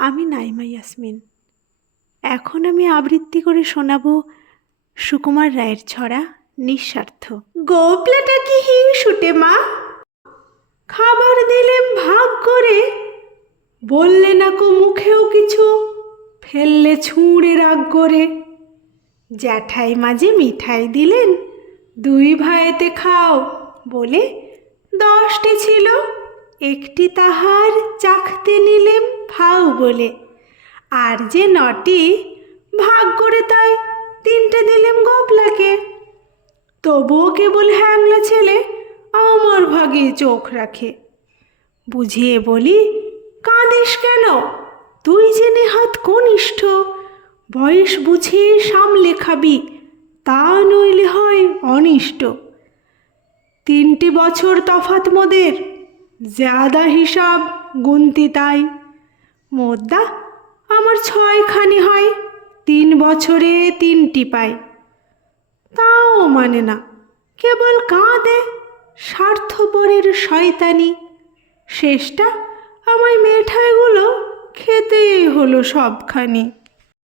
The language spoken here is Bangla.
আমি নাইমা ইয়াসমিন। এখন আমি আবৃত্তি করে শোনাবো সুকুমার রায়ের ছড়া নিঃস্বার্থ। গোপলাটা কি হিংসুটে মা? খাবার দিলেম ভাগ করে। বললে না কো মুখেও কিছু, ফেললে ছুঁড়ে রাগ করে। জ্যাঠাই মাঝে মিঠাই দিলেন, দুই ভাইতে খাও বলে দশটি ছিল, একটি তাহার চাখতে বলে। আর যে নটি, ভাগ করে তাই তিনটে দিলেম গোপলাকে। তবুও কেবল হ্যাংলা ছেলে আমার ভাগে চোখ রাখে। বুঝিয়ে বলি, কাঁদিস কেন? তুই যে নেহাত কনিষ্ঠ, বয়স বুঝে সামলে খাবি, তা নইলে হয় অনিষ্ট। তিনটি বছর তফাত মোদের জাদা হিসাব গুনতি তাই। মোদ্দা, আমার ছয়খানি হয়, তিন বছরে তিনটি পায়। তাও মানে না, কেবল কাঁদে স্বার্থপরের শয়তানি। শেষটা আমায় মেঠাইগুলো খেতেই হলো সবখানি।